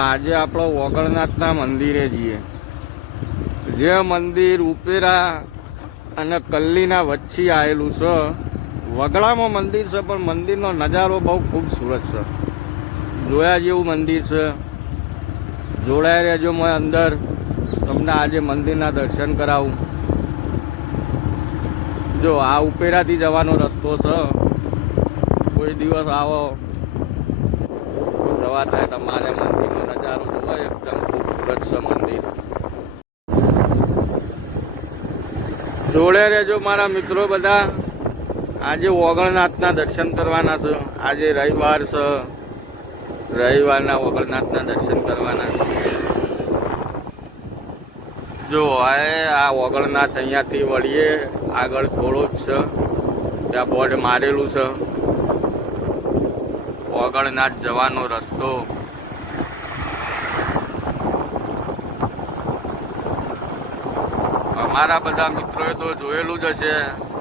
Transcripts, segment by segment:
આજે આપણો વગળનાથના મંદિરે જઈએ, જે મંદિર ઉપેરા અને કલ્લીના વચ્ચે આવેલું છે. વગડામાં મંદિર છે, પણ મંદિરનો નજારો બહુ ખૂબસૂરત છે, જોયા જેવું મંદિર છે. જોડાયા રહેજો મેં અંદર, તમને આજે મંદિરના દર્શન કરાવું. જો આ ઉપેરાથી જવાનો રસ્તો છે, કોઈ દિવસ આવો જવા થાય તમારે મંદિરનો નજારો જોવા એકદમ ખૂબસૂરત છે મંદિર. જોડે રહેજો મારા મિત્રો બધા. આજે વગળનાથના દર્શન કરવાના છે. આજે રવિવાર છે, રવિવારના વગળનાથના દર્શન કરવાના છે. જો આ વગળનાથ અહીંયાથી વળીએ આગળ થોડો જ છે, ત્યાં બોર્ડ મારેલું છે વગળનાથ જવાનો રસ્તો. અમારા બધા મિત્રોએ તો જોયેલું જ હશે.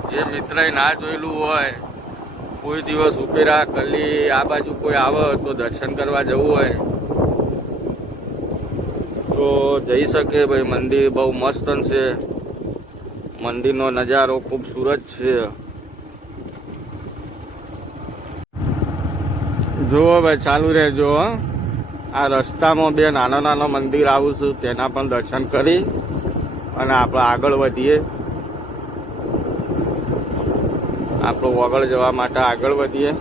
જે મિત્રએ ના જોયેલું હોય, કોઈ દિવસ ઉપેરા કલ્લી આ બાજુ કોઈ આવે તો દર્શન કરવા જવું હોય તો જઈ શકે ભાઈ. મંદિર બહુ મસ્ત છે, મંદિરનો નજારો ખૂબસૂરત છે. જુઓ ભાઈ, ચાલુ રહેજો. આ રસ્તામાં બે નાના નાના મંદિર આવું છું, તેના પણ દર્શન કરી અને આપણે આગળ વધીએ. આપણો વગળ જવા માટે આગળ વધીએ.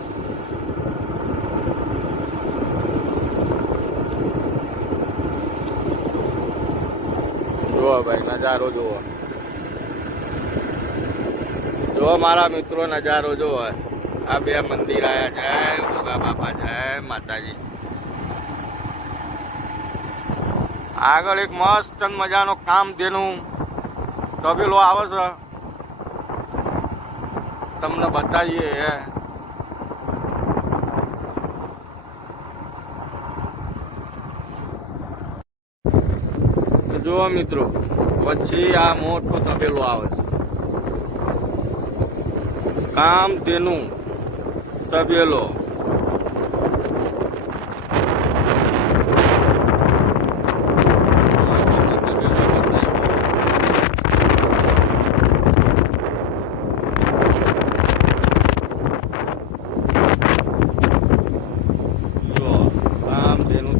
જુઓ ભાઈ, નજારો જુઓ, જુઓ મારા મિત્રો, નજારો જુઓ. આ બે મંદિર આવ્યા. જય ગોગા બાપા, જય માતાજી. આગળ એક મસ્ત મજાનો કામધેનું તબેલો આવે છે, તમને બતાવીએ. જુઓ મિત્રો, પછી આ મોટો તબેલો આવે છે, કામધેનું તબેલો.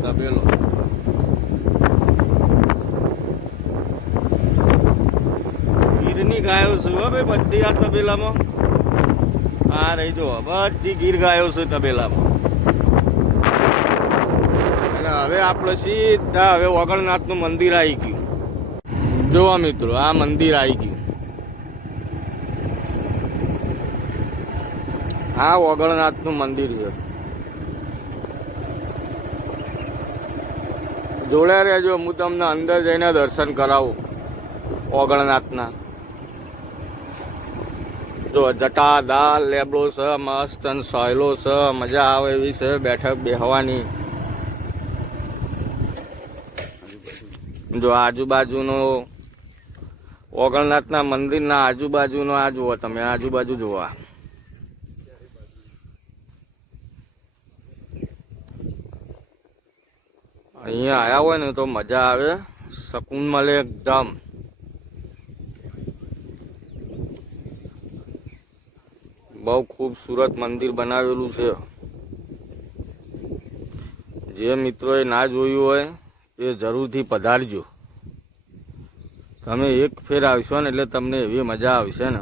તબેલો ગીરની ગાયો છે ભાઈ બધી આ તબેલામાં. આ રહી જો બધી ગીર ગાયો છે તબેલામાં. અને હવે આપણે સીધા હવે વગળનાથનું મંદિર આવી ગયું. જોવા મિત્રો, આ મંદિર આવી ગયું. આ વગળનાથનું મંદિર છે. જોડે રહેજો, હું તમને અંદર જઈને દર્શન કરાવું વગળનાથના. જો જટાદાર લેબડો છે, મસ્ત સોયલો છે, મજા આવે એવી છે બેઠક બેહવાની. જો આજુબાજુનો વગળનાથના મંદિરના આજુબાજુનો આ જુઓ તમે, આજુબાજુ જોવા. અહીંયા આવ્યા હોય ને તો મજા આવે, શકૂન મળે એકદમ. બહુ ખૂબસૂરત મંદિર બનાવેલું છે. જે મિત્રોએ ના જોયું હોય એ જરૂરથી પધારજો. તમે એક ફેર આવશો ને એટલે તમને એવી મજા આવશે ને.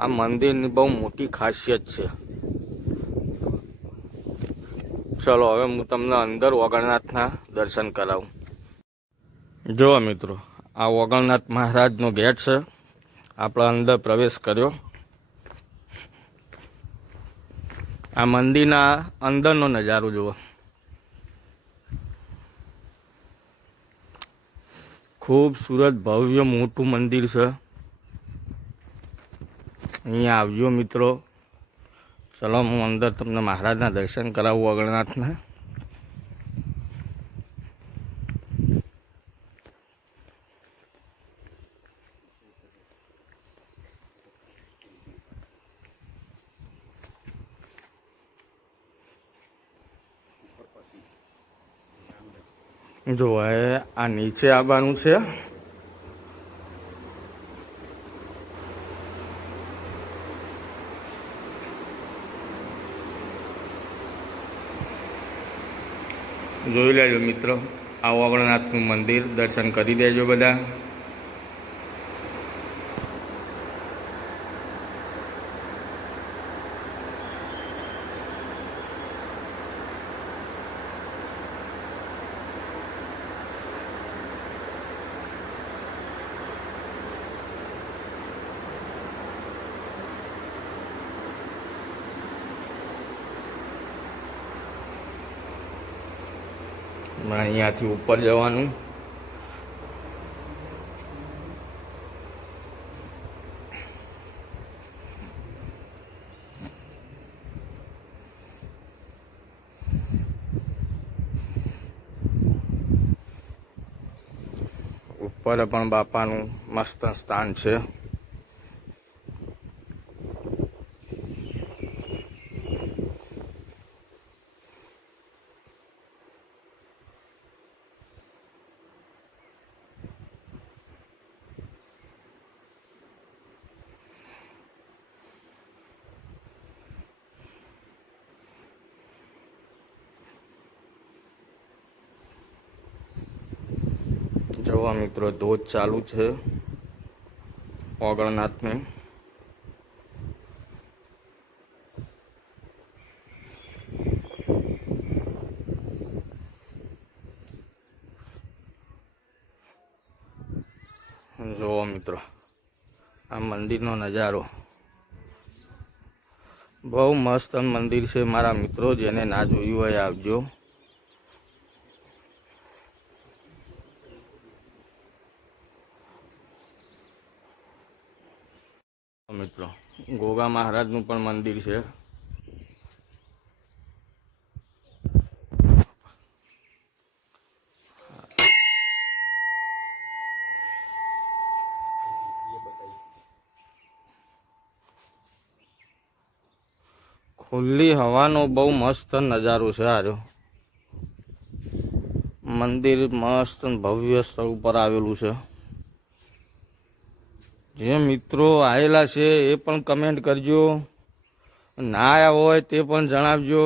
આ મંદિરની બહુ મોટી ખાસિયત છે. ચલો હવે હું તમને અંદર વગળનાથના દર્શન કરાવું. જુઓ મિત્રો, આ વગળનાથ મહારાજનો ગેટ છે. આપણે અંદર પ્રવેશ કર્યો. આ મંદિરના અંદરનો નજારો જુઓ. ખૂબસૂરત ભવ્ય મોટું મંદિર છે. અહીંયા આવજો મિત્રો. ચલો હું અંદર તમને મહારાજના દર્શન કરાવું વગળનાથના. જો હવે આ નીચે આવવાનું છે, જોઈ લેજો મિત્રો. આવો અમરનાથનું મંદિર દર્શન કરી દેજો બધા. અહીંયાથી ઉપર જવાનું. ઉપર પણ બાપાનું મસ્ત સ્થાન છે. જોવા મિત્રો ધોધ ચાલુ છે ઓગણનાથને. જોવો મિત્રો આ મંદિરનો નજારો બહુ મસ્ત મંદિર છે. મારા મિત્રો જેને ના જોયું હોય આવજો. મિત્રો ગોગા મહારાજનું પણ મંદિર છે. ખુલ્લી હવાનો બહુ મસ્ત નજારો છે. આજો મંદિર મસ્ત ભવ્ય સ્થળ ઉપર આવેલું છે. જે મિત્રો આવેલા છે એ પણ કમેન્ટ કરજો, ના આવ્યા હોય તે પણ જણાવજો.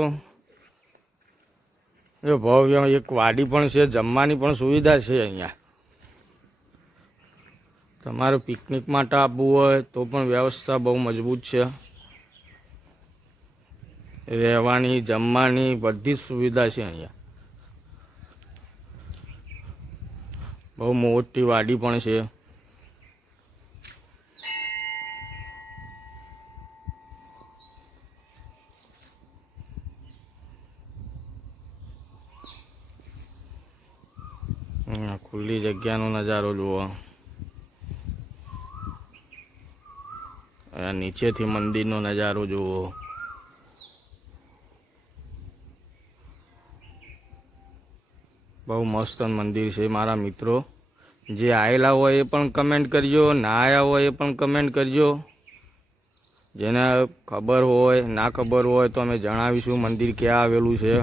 એ ભવ્ય એક વાડી પણ છે, જમવાની પણ સુવિધા છે. અહીંયા તમારે પિકનિક માટે આવવું હોય તો પણ વ્યવસ્થા બહુ મજબૂત છે. રહેવાની જમવાની બધી જ સુવિધા છે. અહીંયા બહુ મોટી વાડી પણ છે. ખુલ્લી જગ્યાનો નજારો જુઓ. નીચેથી મંદિરનો નજારો જુઓ. બહુ મસ્ત મંદિર છે. મારા મિત્રો જે આવેલા હોય એ પણ કમેન્ટ કરજો, ના આવ્યા હોય એ પણ કમેન્ટ કરજો. જેને ખબર હોય ના ખબર હોય તો અમે જણાવીશું મંદિર ક્યાં આવેલું છે.